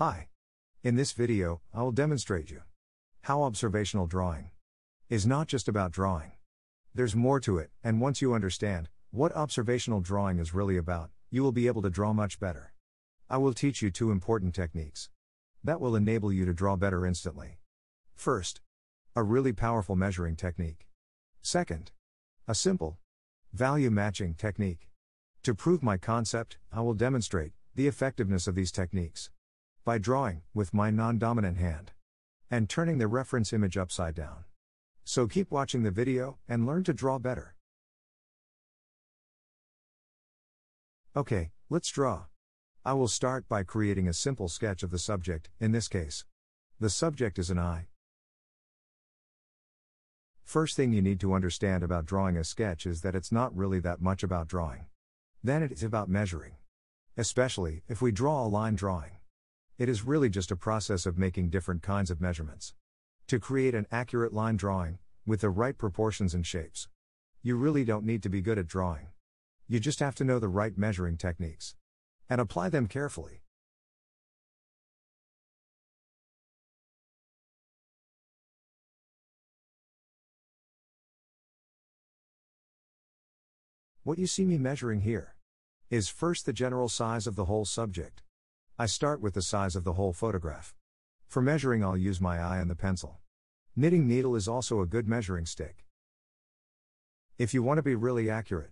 Hi. In this video, I will demonstrate you how observational drawing is not just about drawing. There's more to it, and once you understand what observational drawing is really about, you will be able to draw much better. I will teach you two important techniques that will enable you to draw better instantly. First, a really powerful measuring technique. Second, a simple value matching technique. To prove my concept, I will demonstrate the effectiveness of these techniques by drawing with my non-dominant hand and turning the reference image upside down. So keep watching the video and learn to draw better. Okay, let's draw. I will start by creating a simple sketch of the subject. In this case, the subject is an eye. First thing you need to understand about drawing a sketch is that it's not really that much about drawing. Then it is about measuring. Especially if we draw a line drawing. It is really just a process of making different kinds of measurements to create an accurate line drawing with the right proportions and shapes. You really don't need to be good at drawing. You just have to know the right measuring techniques and apply them carefully. What you see me measuring here is first the general size of the whole subject. I start with the size of the whole photograph. For measuring, I'll use my eye and the pencil. Knitting needle is also a good measuring stick. If you want to be really accurate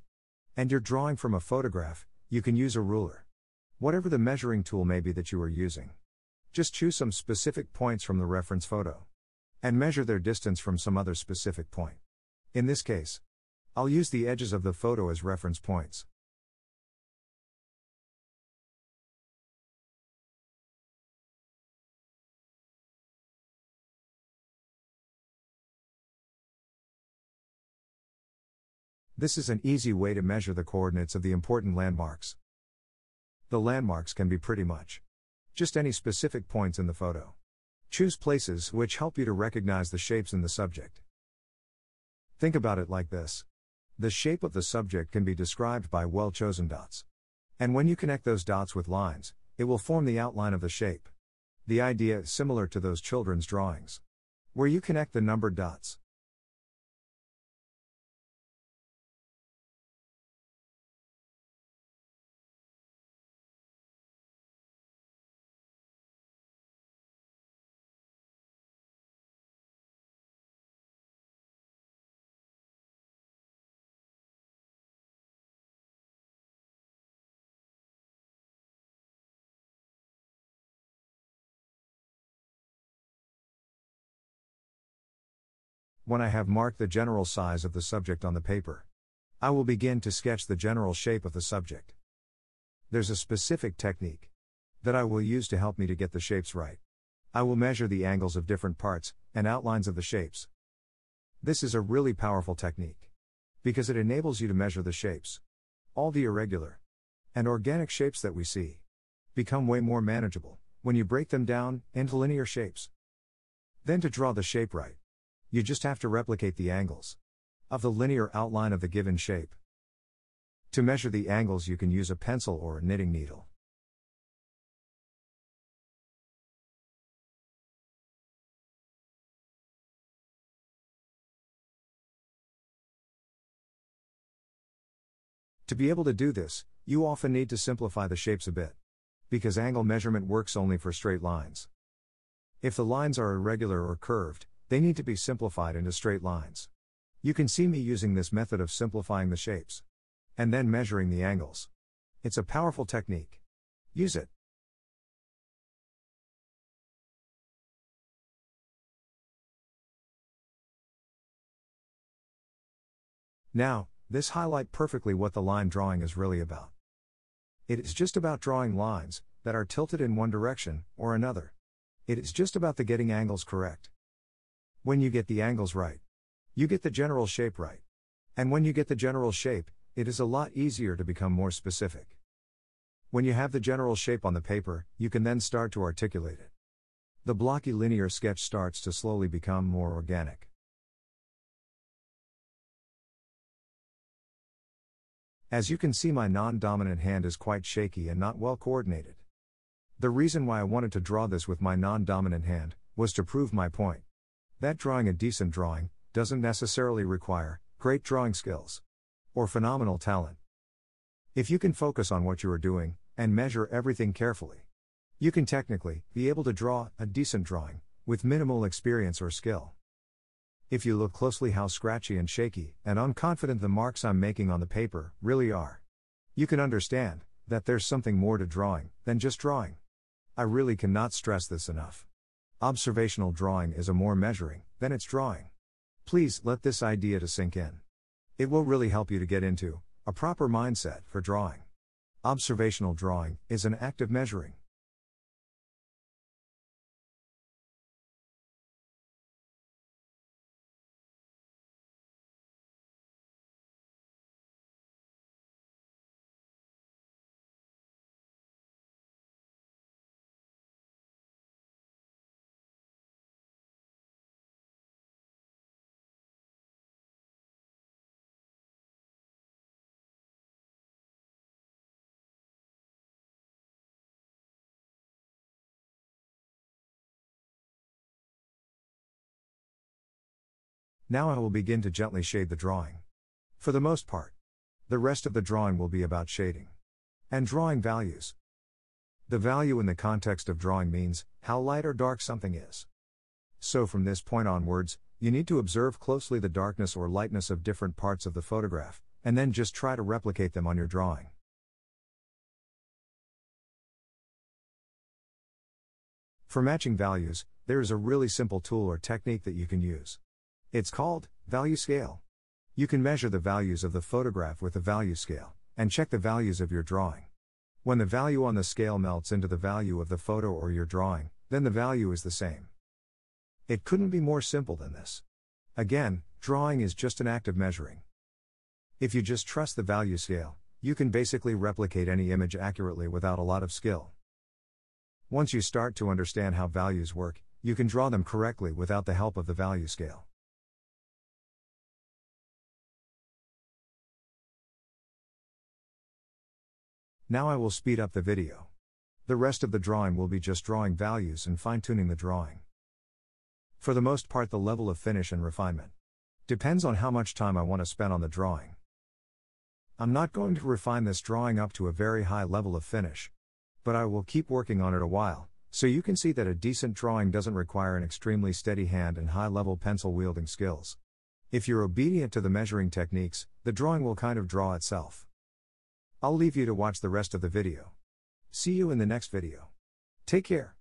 and you're drawing from a photograph, you can use a ruler. Whatever the measuring tool may be that you are using. Just choose some specific points from the reference photo and measure their distance from some other specific point. In this case, I'll use the edges of the photo as reference points. This is an easy way to measure the coordinates of the important landmarks. The landmarks can be pretty much just any specific points in the photo. Choose places which help you to recognize the shapes in the subject. Think about it like this. The shape of the subject can be described by well-chosen dots. And when you connect those dots with lines, it will form the outline of the shape. The idea is similar to those children's drawings, where you connect the numbered dots. When I have marked the general size of the subject on the paper, I will begin to sketch the general shape of the subject. There's a specific technique that I will use to help me to get the shapes right. I will measure the angles of different parts and outlines of the shapes. This is a really powerful technique because it enables you to measure the shapes. All the irregular and organic shapes that we see become way more manageable when you break them down into linear shapes. Then to draw the shape right, you just have to replicate the angles of the linear outline of the given shape. To measure the angles, you can use a pencil or a knitting needle. To be able to do this, you often need to simplify the shapes a bit, because angle measurement works only for straight lines. If the lines are irregular or curved, they need to be simplified into straight lines. You can see me using this method of simplifying the shapes and then measuring the angles. It's a powerful technique. Use it. Now, this highlights perfectly what the line drawing is really about. It is just about drawing lines that are tilted in one direction or another. It is just about the getting angles correct. When you get the angles right, you get the general shape right. And when you get the general shape, it is a lot easier to become more specific. When you have the general shape on the paper, you can then start to articulate it. The blocky linear sketch starts to slowly become more organic. As you can see, my non-dominant hand is quite shaky and not well coordinated. The reason why I wanted to draw this with my non-dominant hand was to prove my point. That drawing a decent drawing doesn't necessarily require great drawing skills or phenomenal talent. If you can focus on what you are doing and measure everything carefully, you can technically be able to draw a decent drawing with minimal experience or skill. If you look closely how scratchy and shaky and unconfident the marks I'm making on the paper really are, you can understand that there's something more to drawing than just drawing. I really cannot stress this enough. Observational drawing is a more measuring than it's drawing. Please let this idea to sink in. It will really help you to get into a proper mindset for drawing. Observational drawing is an act of measuring. Now I will begin to gently shade the drawing. For the most part, the rest of the drawing will be about shading and drawing values. The value in the context of drawing means how light or dark something is. So from this point onwards, you need to observe closely the darkness or lightness of different parts of the photograph, and then just try to replicate them on your drawing. For matching values, there is a really simple tool or technique that you can use. It's called value scale. You can measure the values of the photograph with the value scale, and check the values of your drawing. When the value on the scale melts into the value of the photo or your drawing, then the value is the same. It couldn't be more simple than this. Again, drawing is just an act of measuring. If you just trust the value scale, you can basically replicate any image accurately without a lot of skill. Once you start to understand how values work, you can draw them correctly without the help of the value scale. Now I will speed up the video. The rest of the drawing will be just drawing values and fine-tuning the drawing. For the most part, the level of finish and refinement depends on how much time I want to spend on the drawing. I'm not going to refine this drawing up to a very high level of finish, but I will keep working on it a while, so you can see that a decent drawing doesn't require an extremely steady hand and high-level pencil-wielding skills. If you're obedient to the measuring techniques, the drawing will kind of draw itself. I'll leave you to watch the rest of the video. See you in the next video. Take care.